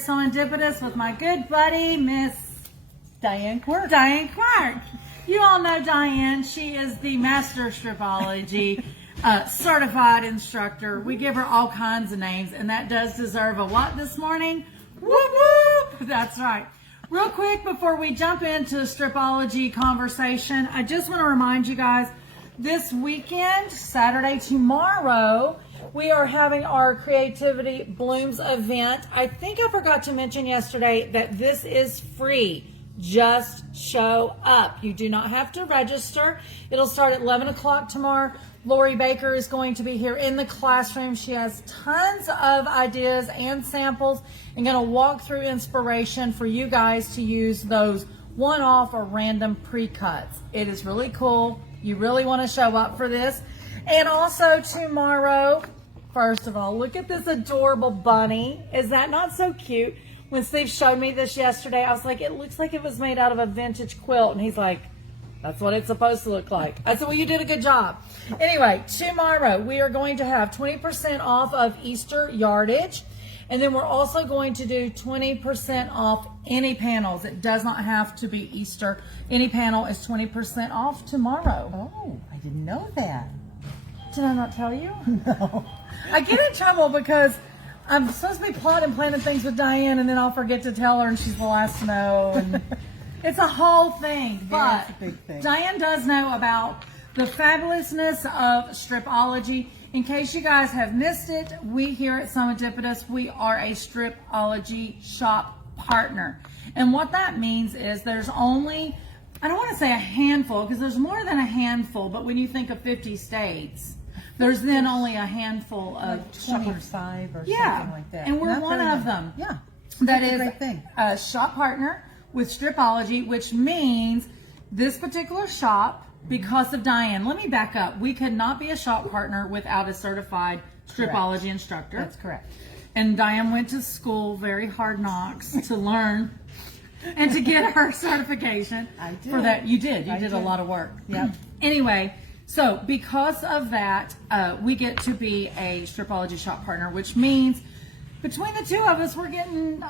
at SewEndipitous with my good buddy, Miss Diane Quirk. Diane Clark. You all know Diane. She is the master of Stripology, certified instructor. We give her all kinds of names, and that does deserve a what this morning? Whoop whoop! That's right. Real quick, before we jump into the Stripology conversation, I just want to remind you guys, this weekend, Saturday, tomorrow, we are having our Creativity Blooms event. I think I forgot to mention yesterday that this is free. Just show up. You do not have to register. It'll start at 11 o'clock tomorrow. Lori Baker is going to be here in the classroom. She has tons of ideas and samples and going to walk through inspiration for you guys to use those one-off or random pre-cuts. It is really cool. You really want to show up for this. And also tomorrow, first of all, look at this adorable bunny. Is that not so cute? When Steve showed me this yesterday, I was like, it looks like it was made out of a vintage quilt. And he's like, that's what it's supposed to look like. I said, well, you did a good job. Anyway, tomorrow we are going to have 20% off of Easter yardage. And then we're also going to do 20% off any panels. It does not have to be Easter. Any panel is 20% off tomorrow. Oh, I didn't know that. Did I not tell you? No. I get in trouble because I'm supposed to be plotting, planning things with Diane, and then I'll forget to tell her, and she's the last to know. And it's a whole thing. But it's a big thing. Diane does know about the fabulousness of Stripology. In case you guys have missed it, we here at SewEndipitous, we are a Stripology Shop Partner. And what that means is there's only, I don't want to say a handful, because there's more than a handful, but when you think of 50 states, there's then only a handful of like 25 or yeah, something like that. And we're Not one very of many. them. Yeah. That That's a is great thing. a shop partner with Stripology, which means this particular shop, because of Diane, let me back up. We could not be a shop partner without a certified Stripology instructor. That's correct. And Diane went to school, very hard knocks, to learn and to get her certification. I did. For that, you did. You I did a lot of work. Yep. Anyway, so because of that, we get to be a Stripology shop partner, which means between the two of us, we're getting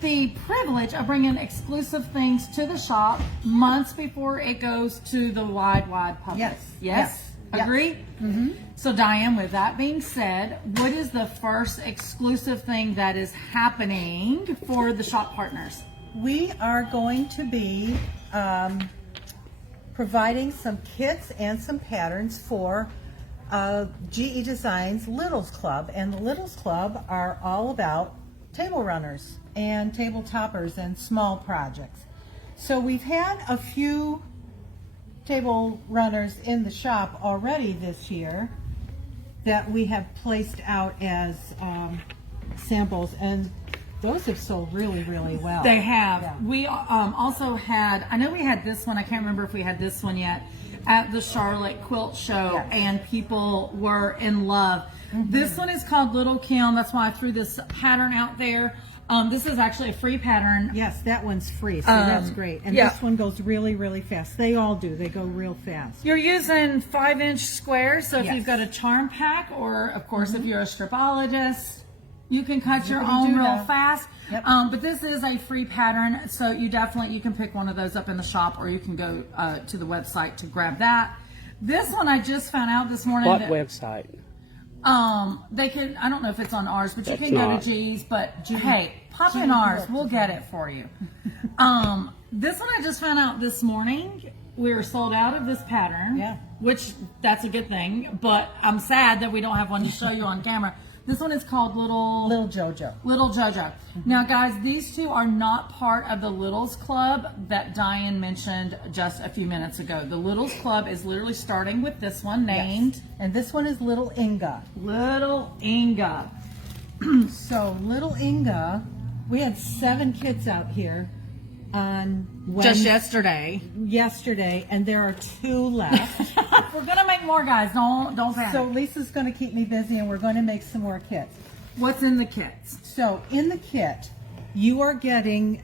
the privilege of bringing exclusive things to the shop months before it goes to the wide public. Yes. Yes? Yes. Agree? Mm-hmm. So Diane, with that being said, what is the first exclusive thing that is happening for the shop partners? We are going to be providing some kits and some patterns for GE Designs Littles Club. And the Littles Club are all about table runners and table toppers and small projects. So we've had a few table runners in the shop already this year that we have placed out as samples, and those have sold really, really well. They have. Yeah. We also had, I know we had this one, I can't remember if we had this one yet, at the Charlotte Quilt Show, Yes. and people were in love. Mm-hmm. This one is called Little Kim. That's why I threw this pattern out there. This is actually a free pattern. Yes, that one's free, so that's great. And yeah. this one goes really, really fast. They all do. They go real fast. You're using 5-inch squares, so if Yes. you've got a charm pack, or of course if you're a stripologist, you can cut your can own do real that. fast. Yep. But this is a free pattern, so you can pick one of those up in the shop, or you can go to the website to grab that. This one I just found out this morning. What that, website? they can, I don't know if it's on ours, but you That's can go not. to G's, but hey, pop in ours, we'll get it for you. This one I just found out this morning. We were sold out of this pattern, Yeah. which that's a good thing, but I'm sad that we don't have one to show you on camera. This one is called Little JoJo. Little JoJo. Now, guys, these two are not part of the Littles Club that Diane mentioned just a few minutes ago. The Littles Club is literally starting with this one named And this one is Little Inga. Little Inga. So Little Inga, we had 7 kits out here on Just yesterday, and there are 2 left. We're gonna make more, guys. Don't panic. So Lisa's going to keep me busy, and we're going to make some more kits. What's in the kits? So in the kit, you are getting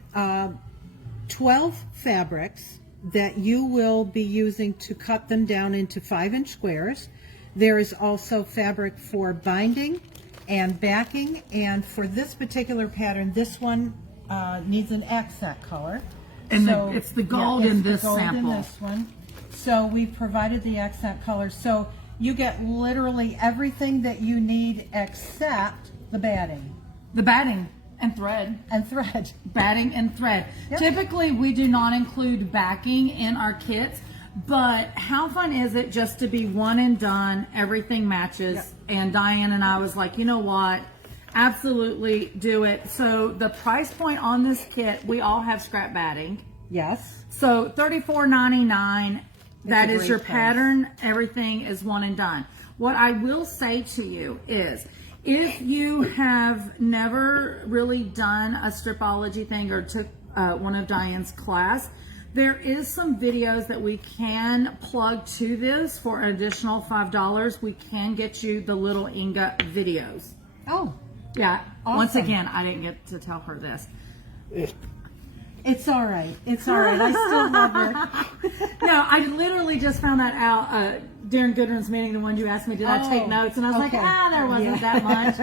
12 fabrics that you will be using to cut them down into 5-inch squares. There is also fabric for binding and backing. And for this particular pattern, this one needs an accent color. And So, it's the gold it's in the this gold sample. in this one. So we've provided the accent color. So you get literally everything that you need except the batting. The batting and thread. And thread. Batting and thread. Yep. Typically, we do not include backing in our kits, but how fun is it just to be one and done, everything matches, Yep. and Diane and I was like, you know what? Absolutely do it. So the price point on this kit, we all have scrap batting. Yes. So $34.99, that a is great your price. pattern. Everything is one and done. What I will say to you is, if you have never really done a stripology thing or took one of Diane's class, there is some videos that we can plug to this for an additional $5. We can get you the Little Inga videos. Oh, Yeah. Once Awesome. again, I didn't get to tell her this. it's all right. It's all right. I still love her. No, I literally just found that out during Goodwin's meeting, the one you asked me, did I take Oh, notes? And I was okay. like, there wasn't Yeah. that much.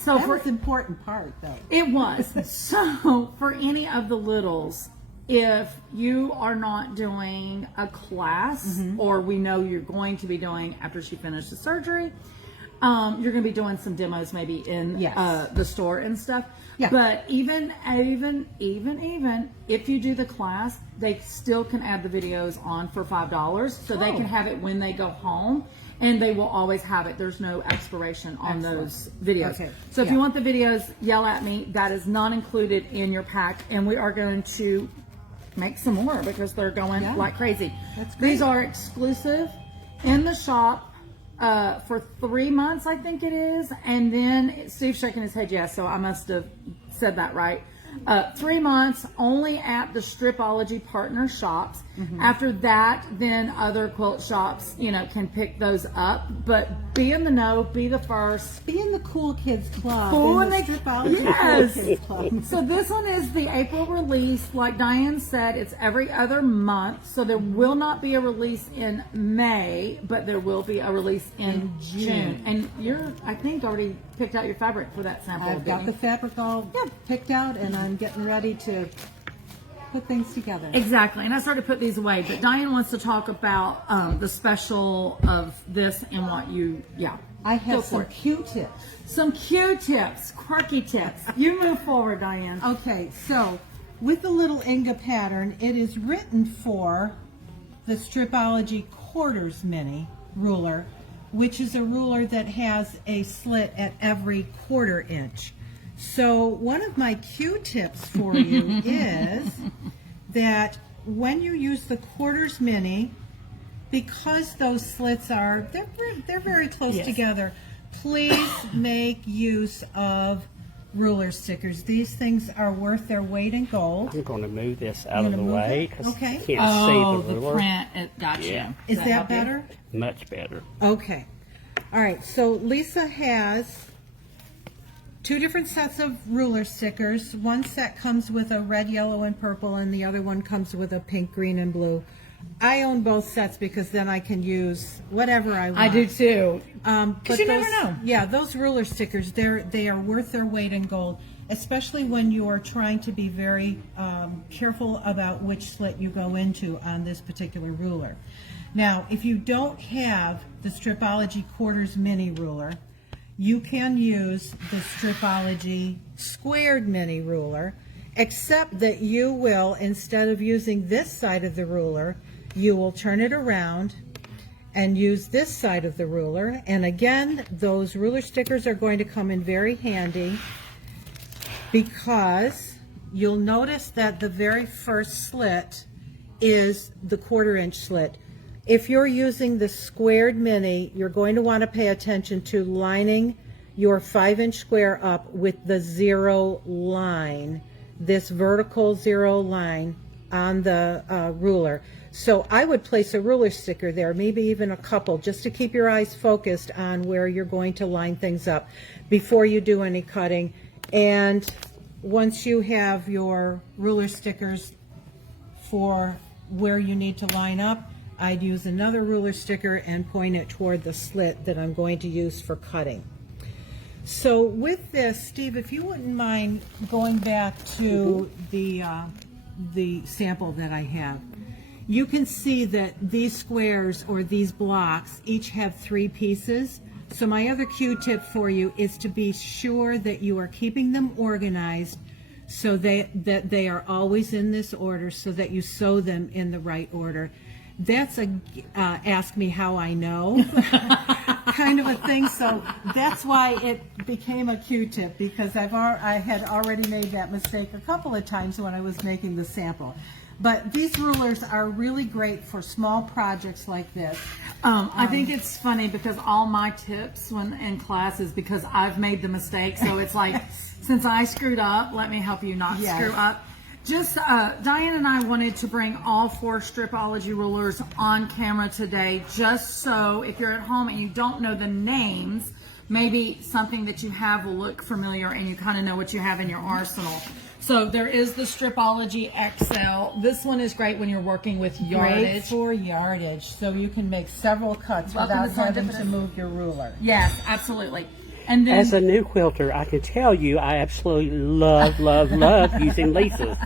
So That for was the important part, though. it was. So for any of the littles, if you are not doing a class, or we know you're going to be doing after she finishes surgery, you're going to be doing some demos maybe in Yes. the store and stuff. Yeah. But even if you do the class, they still can add the videos on for $5, so they can have it when they go home, and they will always have it. There's no expiration on those videos. Okay. So if Yeah. you want the videos, yell at me. That is not included in your pack, and we are going to make some more because they're going Yeah. like crazy. That's great. These are exclusive in the shop for 3 months, I think it is. And then Steve's shaking his head yes, so I must have said that right. 3 months only at the Stripology Partner shops. After that, then other quilt shops, can pick those up. But be in the know, be the first. Be in the Cool Kids Club. Cool in the and they- Stripology yes. Cool Kids Club. So this one is the April release. Like Diane said, it's every other month. So there will not be a release in May, but there will be a release in June. And you're, I think, already picked out your fabric for that sample. I've got the fabric all picked out, and I'm getting ready to put things together. Exactly, and I started to put these away, but Diane wants to talk about the special of this and what you, I Go have for some it. Q-tips. Some Q-tips, quirky tips. You move forward, Diane. Okay, so with the Little Inga pattern, it is written for the Stripology Quarters Mini ruler, which is a ruler that has a slit at every 1/4 inch. So one of my Q-tips for you is that when you use the Quarters Mini, because those slits are, they're very close together, please make use of ruler stickers. These things are worth their weight in gold. I'm going to move this out of gonna the move way it? because Okay. you can't Oh, see the the ruler. print, it got Yeah. you. Is Does that help you? better? Much better. Okay. All right, so Lisa has 2 different sets of ruler stickers. One set comes with a red, yellow, and purple, and the other one comes with a pink, green, and blue. I own both sets because then I can use whatever I want. I do too. But you never know. Yeah, those ruler stickers, they are worth their weight in gold, especially when you are trying to be very careful about which slit you go into on this particular ruler. Now, if you don't have the Stripology Quarters Mini ruler, you can use the Stripology Squared Mini ruler, except that you will, instead of using this side of the ruler, you will turn it around and use this side of the ruler. And again, those ruler stickers are going to come in very handy because you'll notice that the very first slit is the 1/4 inch slit. If you're using the Squared Mini, you're going to want to pay attention to lining your 5-inch square up with the 0 line, this vertical 0 line on the ruler. So I would place a ruler sticker there, maybe even a couple, just to keep your eyes focused on where you're going to line things up before you do any cutting. And once you have your ruler stickers for where you need to line up, I'd use another ruler sticker and point it toward the slit that I'm going to use for cutting. So with this, Steve, if you wouldn't mind going back to the sample that I have, you can see that these squares or these blocks each have 3 pieces. So my other Q-tip for you is to be sure that you are keeping them organized so that they are always in this order, so that you sew them in the right order. That's a ask me how I know kind of a thing. So that's why it became a Q-tip, because I had already made that mistake a couple of times when I was making the sample. But these rulers are really great for small projects like this. I think it's funny because all my tips when in class is because I've made the mistake. So it's like, since I screwed up, let me help you not screw up. Just, Diane and I wanted to bring all 4 Stripology rulers on camera today, just so if you're at home and you don't know the names, maybe something that you have will look familiar and you kind of know what you have in your arsenal. So there is the Stripology XL. This one is great when you're working with yardage. Great for yardage, so you can make several cuts without having to move your ruler. Yes, absolutely. And then, As a new quilter, I can tell you I absolutely love using laces.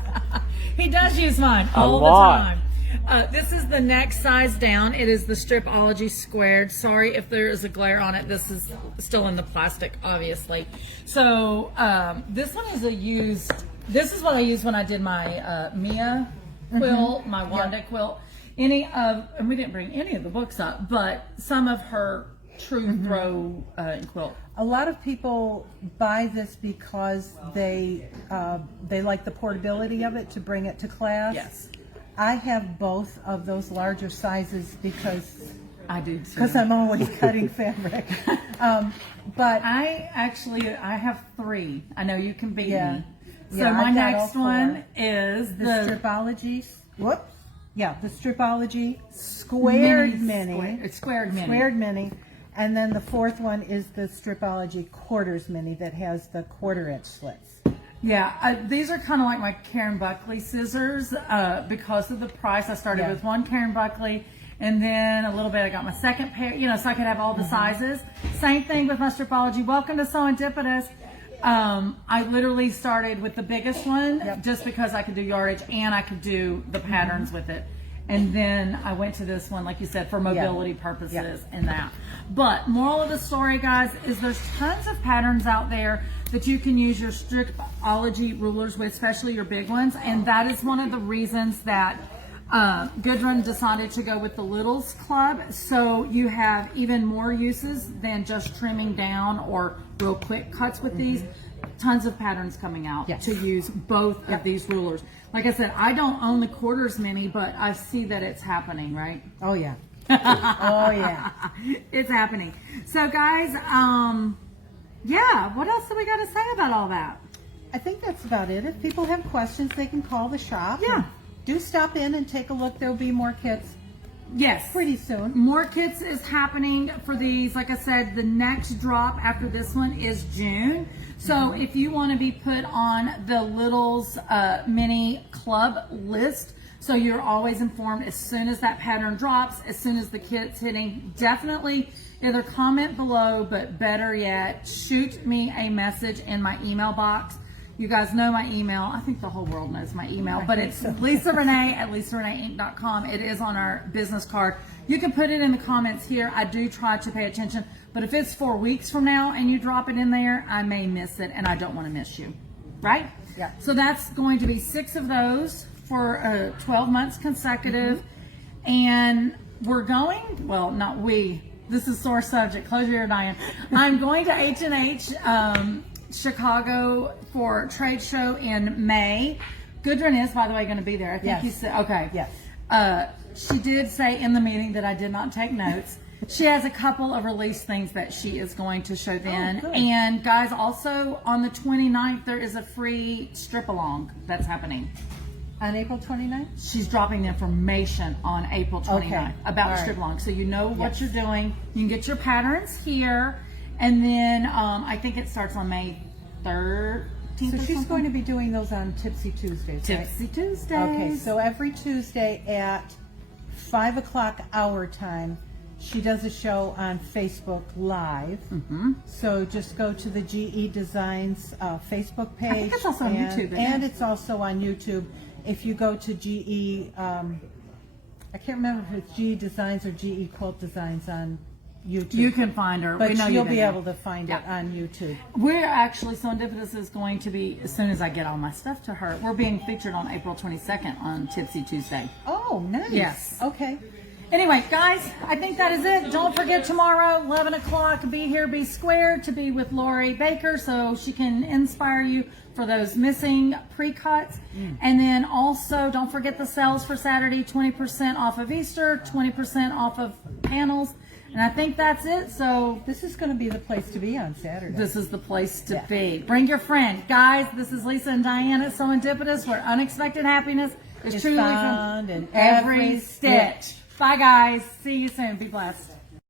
he does use mine all the time. This is the next size down. It is the Stripology squared. Sorry if there is a glare on it. This is still in the plastic, obviously. So this one is a used. This is what I used when I did my Mia quilt, my Wanda quilt. And we didn't bring any of the books up, but some of her true throw quilt. A lot of people buy this because they like the portability of it to bring it to class. Yes. I have both of those larger sizes because I do too. Because I'm always cutting fabric. But I have 3. I know you can beat me. So Yeah, my I've got next all 4. one is the the Stripology. Whoops. Yeah, the Stripology squared mini. It's squared mini. Squared mini. And then the 4th one is the Stripology quarters mini that has the 1/4-inch slits. Yeah, these are kind of like my Karen Buckley scissors because of the price. I started with one Karen Buckley, and then a little bit I got my second pair, so I could have all the sizes. Same thing with my Stripology. Welcome to SewEndipitous. I literally started with the biggest one just because I could do yardage and I could do the patterns with it. And then I went to this one, like you said, for mobility purposes and that. But moral of the story, guys, is there's tons of patterns out there that you can use your Stripology rulers with, especially your big ones. And that is one of the reasons that Gudrun decided to go with the Littles Club. So you have even more uses than just trimming down or real quick cuts with these. Tons of patterns coming out to use both of these rulers. Like I said, I don't own the quarters mini, but I see that it's happening, right? Oh yeah. Oh yeah. It's happening. So guys, yeah, what else do we got to say about all that? I think that's about it. If people have questions, they can call the shop. Yeah. Do stop in and take a look. There'll be more kits Yes. pretty soon. More kits is happening for these. Like I said, the next drop after this one is June. So if you want to be put on the Littles mini club list, so you're always informed as soon as that pattern drops, as soon as the kit's hitting, definitely either comment below, but better yet, shoot me a message in my email box. You guys know my email. I think the whole world knows my email, but it's Lisa Renee at LisaReneeInc.com. It is on our business card. You can put it in the comments here. I do try to pay attention, but if it's 4 weeks from now and you drop it in there, I may miss it, and I don't want to miss you, right? Yeah. So that's going to be 6 of those for 12 months consecutive, and we're going, well, not we, this is sore subject, close your ear, Diane. I'm going to H&H Chicago for trade show in May. Gudrun is, by the way, going to be there. I think you said, okay. Yes. She did say in the meeting that I did not take notes. She has a couple of release things that she is going to show then. Oh, and guys, also on the 29th, there is a free strip along that's happening. On April 29th? She's dropping information on April 29th about strip along. So you know what you're doing. You can get your patterns here. And then I think it starts on May 13th. So she's going to be doing those on Tipsy Tuesdays, Tipsy Tuesdays. Okay, so every Tuesday at 5 o'clock our time, She does a show on Facebook Live. So just go to the GE Designs Facebook page. I think it's also on YouTube, isn't And it? it's also on YouTube. If you go to GE, I can't remember if it's GE Designs or GE Quilt Designs on YouTube. You can find her. But We know you'll you be do. able to find it on YouTube. We're actually, Serendipitous is going to be, as soon as I get all my stuff to her, we're being featured on April 22nd on Tipsy Tuesday. Oh, nice. Yes. Okay. Anyway, guys, I think that is it. Don't forget tomorrow, 11 o'clock, be here, be square, to be with Lori Baker so she can inspire you for those missing pre-cuts. And then also, don't forget the sales for Saturday, 20% off of Easter, 20% off of panels. And I think that's it. So This is going to be the place to be on Saturday. this is the place to be. Bring your friend. Guys, this is Lisa and Diane at SewEndipitous, where unexpected happiness is It's truly found from in every every stitch. Bye, guys. See you soon. Be blessed.